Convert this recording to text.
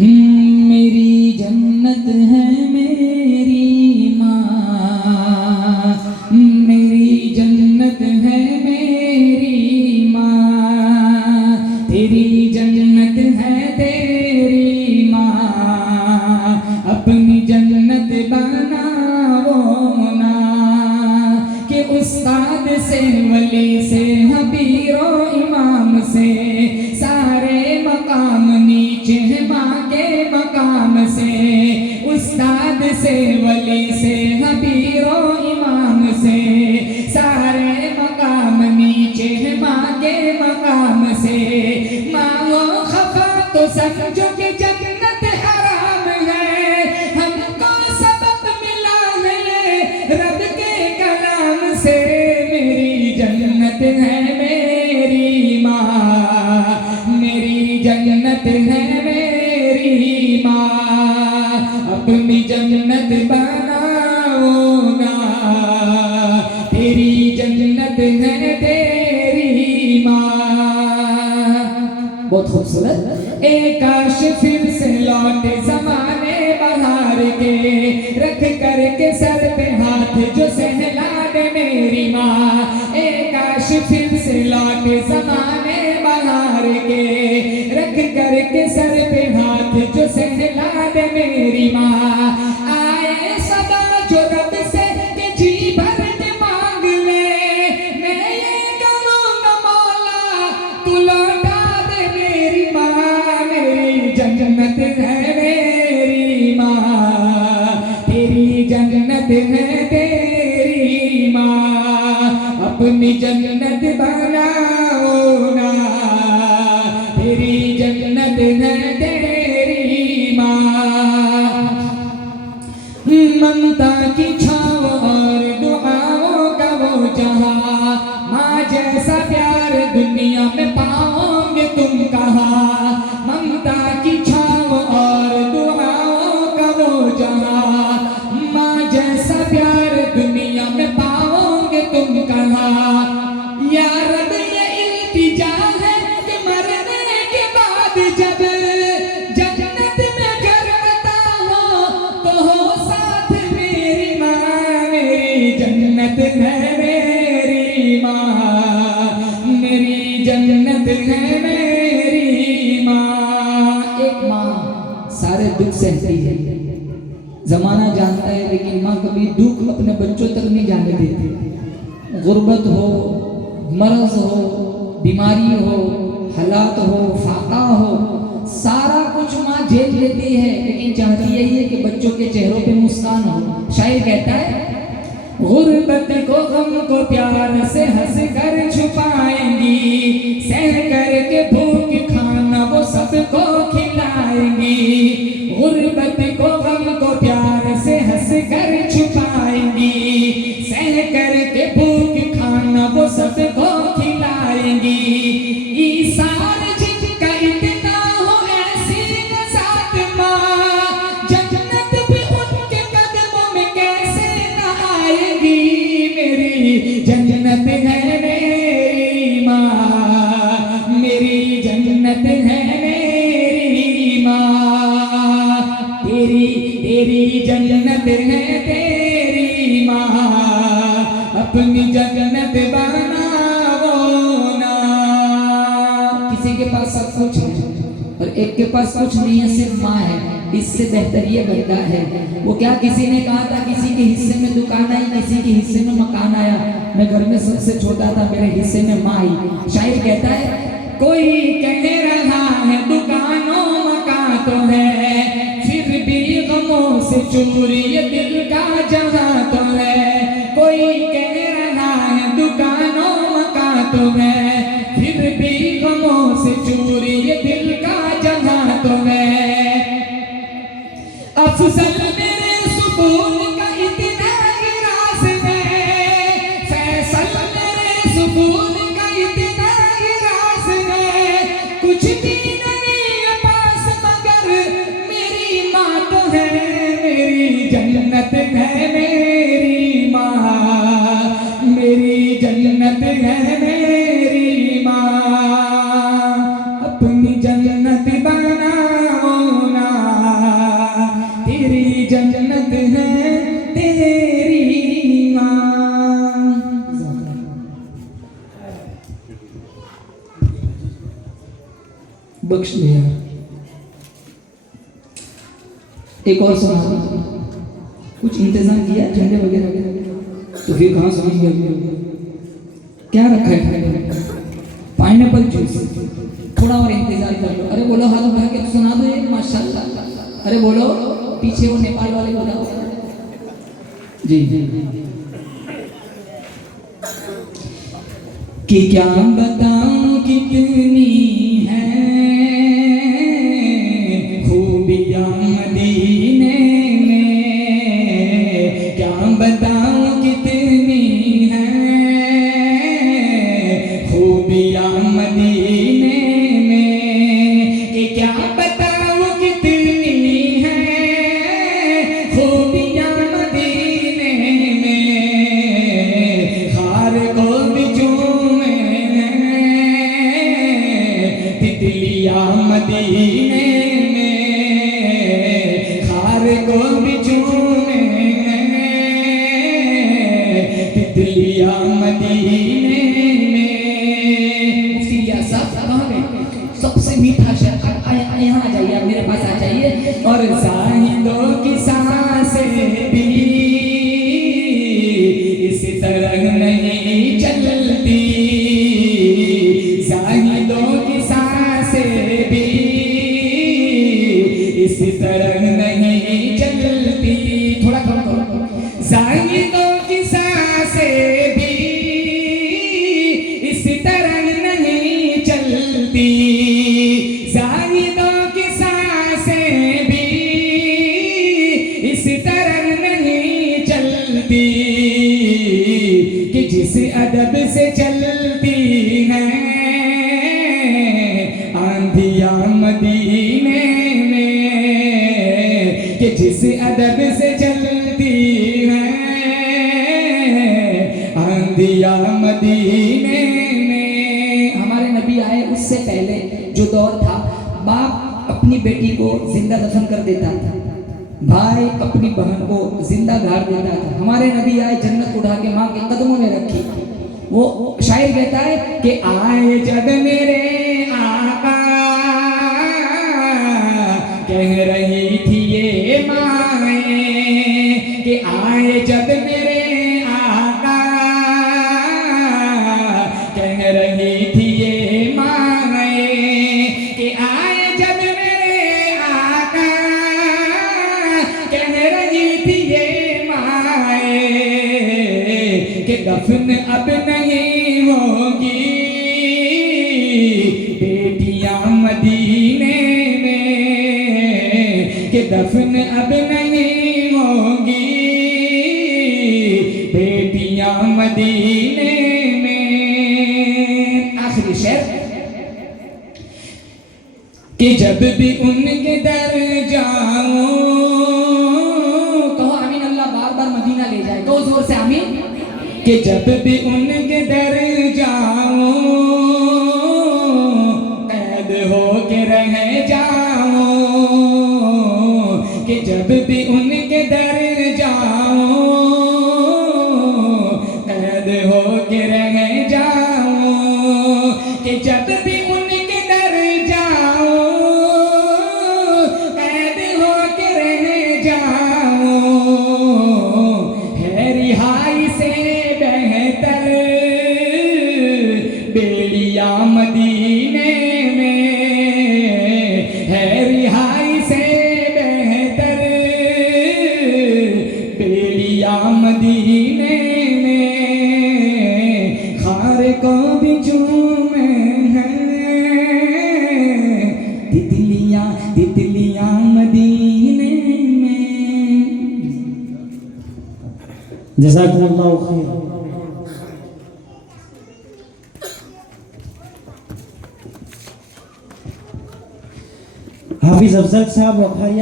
मेरी जन्नत है मेरी माँ, मेरी जन्नत है मेरी माँ, तेरी जन्नत है तेरी माँ, अपनी जन्नत बनाओ ना। कि उस्ताद से वली से हबीरो इमाम से सारे मकाम नीचे हैं माँ के मकाम से। उस्ताद से वली से हबीरो इमाम से सारे मकाम नीचे हैं माँ के मकाम से। मांगो खफा तो समझो कि जन्नत हराम है, हमको सबक मिला है रब के कलाम से। मेरी जन्नत है मेरी माँ, मेरी जन्नत है मेरी माँ, अपनी जन्नत बनाओ ना। तेरी जन्नत है तेरी माँ। बहुत खूबसूरत। एक काश फिर से लौटे जमाने बहार के, रख करके सर पे हाथ जो सहला दे मेरी माँ। एक काश फिर से लौटे जमाने बहार के, रख करके सर पे हाथ जो सहला दे मेरी माँ। आए सदा जो रब से कि जी भर के मांग ले, मैं ये कहूँगा मौला तू लौटा दे मेरी माँ। मेरी जन्नत है मेरी माँ, तेरी जन्नत है तेरी माँ, अपनी जन्नत बनाओ ना। तेरी जन्नत है तेरी माँ। ममता की छाव और दुआओं का वो जहां, माँ जैसा प्यार दुनिया में पाओगे तुम कहाँ। ममता की छाव और दुआओं का वो जहां, माँ जैसा प्यार दुनिया में पाओगे तुम कहाँ। या रब ये इल्तिजा है कि मरने के बाद जब जन्नत में घर अता हो तो हो साथ मेरी माँ। मेरी जन्नत है मेरी माँ, मेरी जन्नत है मेरी माँ। एक माँ सारे दुख सहती है, जमाना जानता है, लेकिन माँ कभी दुख अपने बच्चों तक नहीं जाने देती। गुर्बत हो, मरज हो, बीमारी हो, हालात हो, फाका हो, सारा कुछ माँ झेल लेती है, लेकिन चाहती यही है कि बच्चों के चेहरों पे मुस्कान हो। शायर कहता है, गुर्बत को गम को प्यार से हंस कर छुपाएंगी, सह कर के भूख खाना वो सबको खिलाएंगी। गुर्बत को गम को प्यार से हंस कर छुपाएंगी, सह कर के भूख खाना वो सबको खिलाएंगी। ईसार जिनका इतना हो ऐसी नज़ात माँ, जन्नत भी उनके कदमों में कैसे न आएगी। मेरी जन्नत है मेरी माँ, मेरी जन्नत है मेरी माँ, तेरी जन्नत है तेरी माँ, अपनी जन्नत बनाओ ना। किसी के पास सब कुछ है और एक के पास कुछ नहीं है, सिर्फ माँ है। इससे बेहतर ये बंदा है। वो क्या, किसी ने कहा था किसी के हिस्से में दुकान आई, किसी के हिस्से में मकान आया, मैं घर में सबसे छोटा था, मेरे हिस्से में माँ आई। शायर कहता है, कोई कह रहा है दुकानों मकान तो है, फिर भी गमों से चूरी ये दिल का जहां तो है। कोई कह रहा है दुकानों मकान तो है, फिर भी गमों से चूरी ये दिल का जहां तो है। अफजल मेरे सुकून का इतना ही राज है, फैसल मेरे सुकून का इतना ही राज है। कुछ भी नहीं है पास मगर मेरी माँ तो है। मेरी जन्नत है मेरी माँ, मेरी जन्नत है मेरी माँ, अपनी जन्नत बनाओ ना। बख्श दे यार। एक और सुना, कुछ इंतजाम किया झंडे वगैरह? तो फिर कहाँ सुनेंगे? क्या रखा है? Pineapple juice. थोड़ा और इंतजार कर लो। अरे बोलो हाथ उठा के सुना दो एक माशाल्लाह। अरे बोलो, पीछे वो नेपाल वाले बताओ जी। कि क्या बताऊं कितनी है खूबियां मदीने में, क्या बताऊं कितनी है खूबियां मदीने में, कि क्या बताऊं कितनी है खूबियां मदीने में, खार को बिचूमे तितलियां मदीने में, खार को बिचूमे तितलियां मदीने में। मुफ्ती इलियास साहब कहाँ गए? सबसे मीठा शहर। यहाँ आ जाइए, आप मेरे पास आ जाइए। और जाहिदों की सांसें भी इस तरह नहीं चलती, जाहिदों की सांसें भी इस तरह नहीं चलती। थोड़ा कम करो। जाहिदों की सांसें भी इस तरह नहीं चलती, जाहिदों की सांसें भी इस तरह नहीं चलती, कि जिस अदब से चलती है आंधियां मदीने में, कि जिस अदब से चलती है आंधियां मदीने में। हमारे नबी आए उससे पहले जो दौर था, बाप अपनी बेटी को जिंदा दफन कर देता था, भाई अपनी बहन को जिंदा गाड़ देता था। हमारे नबी आए, जन्नत उठा के माँ के कदमों में रखी। वो शायर कहता है कि आए जब मेरे आका, कह रही थी ये माए, कि आए जब मेरे आका, कह रही थी ये माए, कि आए जब मेरे आका, कह रही थी ये माए, कि दफन अब नहीं होगी बेटियां मदीने में, कि दफन अब नहीं होगी बेटियां मदीने में। आखिरी शेर, कि जब भी उनके दर जाऊं, कहो आमीन, अल्लाह बार बार मदीना ले जाए, कहो जोर से आमीन। कि जब भी उनके दर जाऊं, कैद हो के रह जाऊं, कि जब भी उनके दर जाऊं, कैद हो के रह जाऊं, कि जब भी उनके दर जाऊं, कैद हो के रह जाऊं, है रिहाई से बेहतर बेड़ियां मदीने में, है रिहाई से बेहतर बेड़ियां मदीने में, खार को भी चूमे हैं तितलियां तितलियां मदीने में। जज़ाकुमुल्लाहु खैर। हाफिज अफजल साहब वखारिया